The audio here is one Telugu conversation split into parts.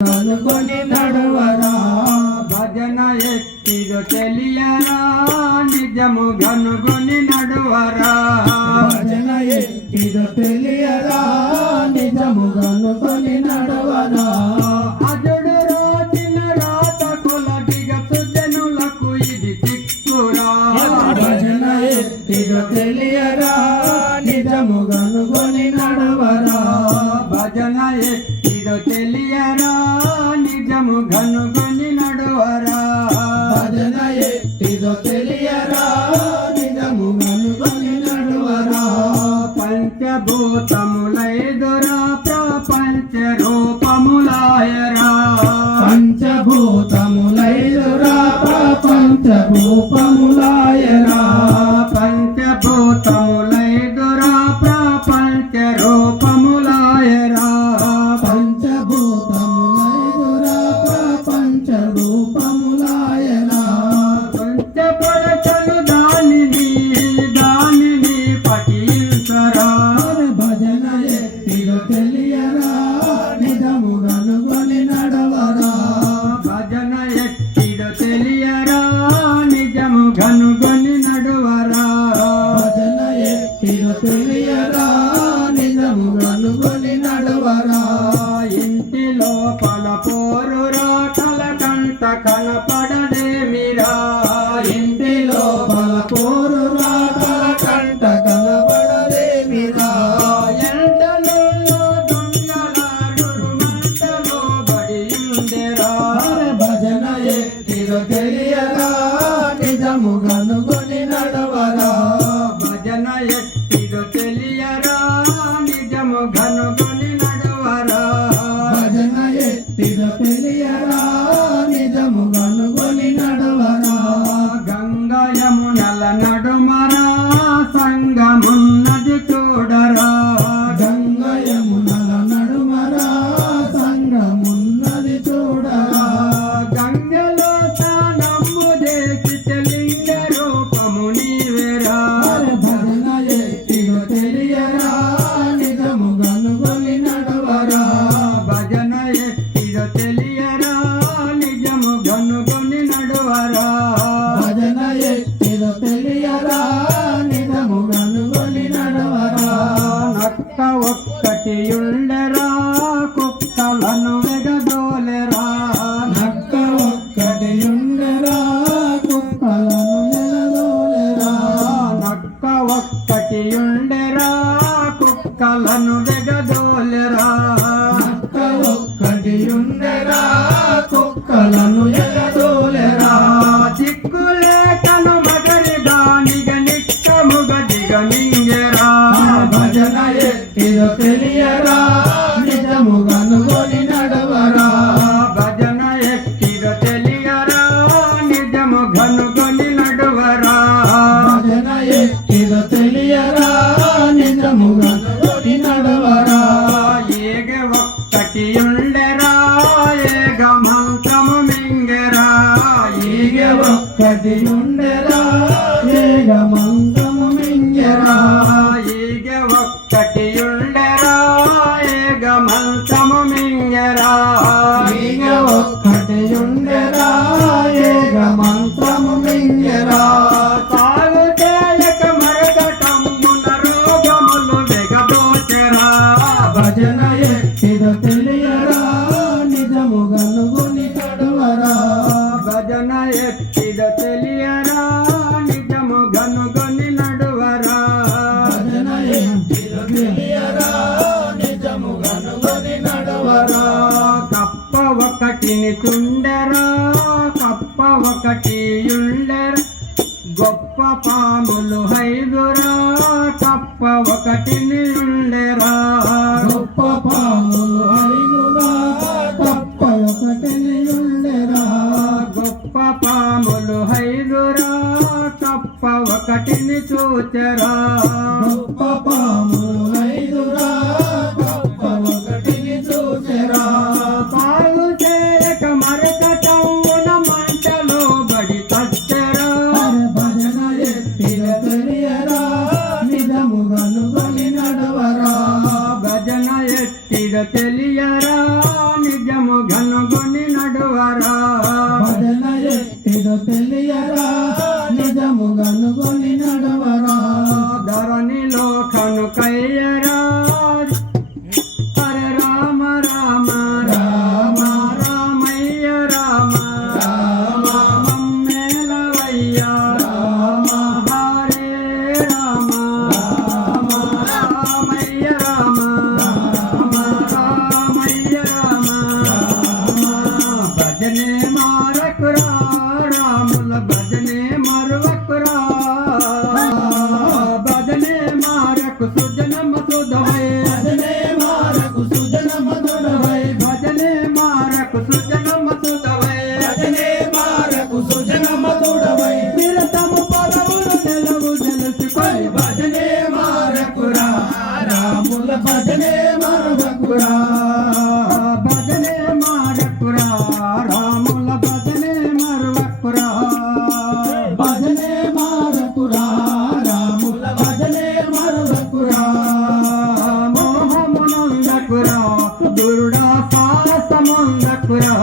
అనుకొని నడువరా భజన ఎత్తిదో తెలియరా నిజము కనుగొని నడువరా. భజన ఎత్తిదో తెలియరా నిజము కనుగొని నడువరా. అతడు రాచిన రాత కులటిగ సుజనులకు ఇది చిక్కురా. భజన ఎత్తిదో తెలియరా నిజము కనుగొని నడువరా. భజన ఎత్తి ఏదో తెలియరా? నిజము గనుగొని నడువరా? భజన ఎట్టిదో తెలియరా? నిజము గనుగొని నడువరా? పంచభూతములైదురా ప్రపంచ రూపములాయరా పంచభూతములైదురా ప్రపంచ రూపములాయరా ঘন గమటి ఉండరా గుండెరా కప్ప ఒకటి ఉండెరా గొప్ప పాములు హైదురా కప్ప ఒకటి ఉండెరా గొప్ప పాములు హైదురా కప్ప ఒకటి ఉండెరా గొప్ప పాములు హైదురా కప్ప ఒకటిని చూచరా. గొప్ప పాము दुर्डा पासमन्दकुरः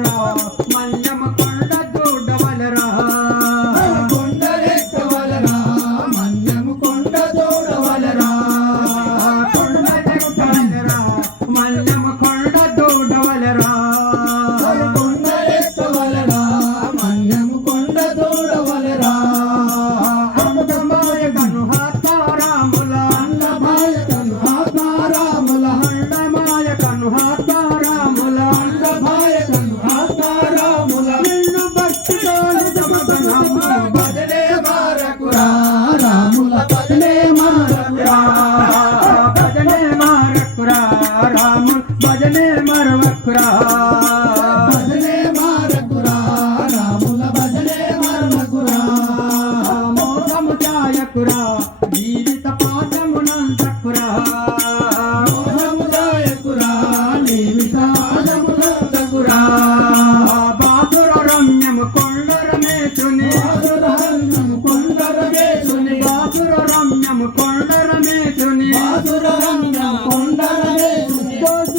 Pero, mal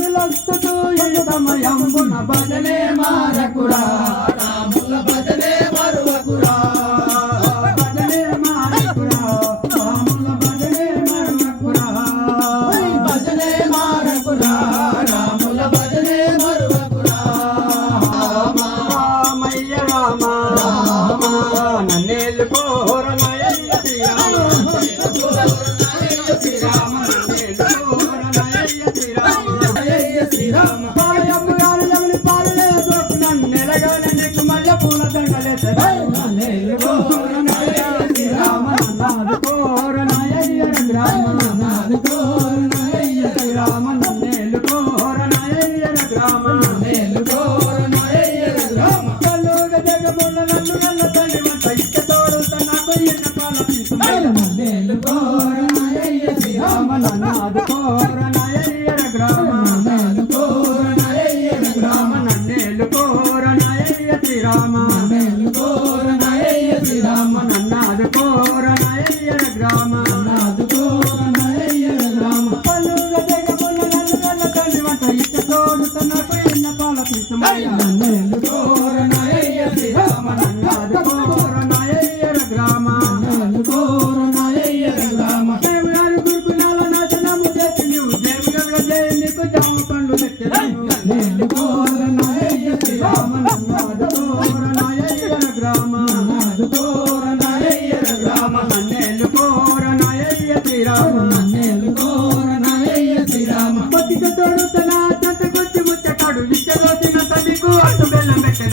కైలస్తూ ఏ సమయంబున మరువకురా. భజనే మారకురా. రాముల భజనే మరువకురా. భజనే మారకురా. రాముల భజనే మరువకురా. రామయ్య నన్నేళ్ళు కోరణ నన్నాదు కోరనాయ రఘురామ నాదు కోరనాయ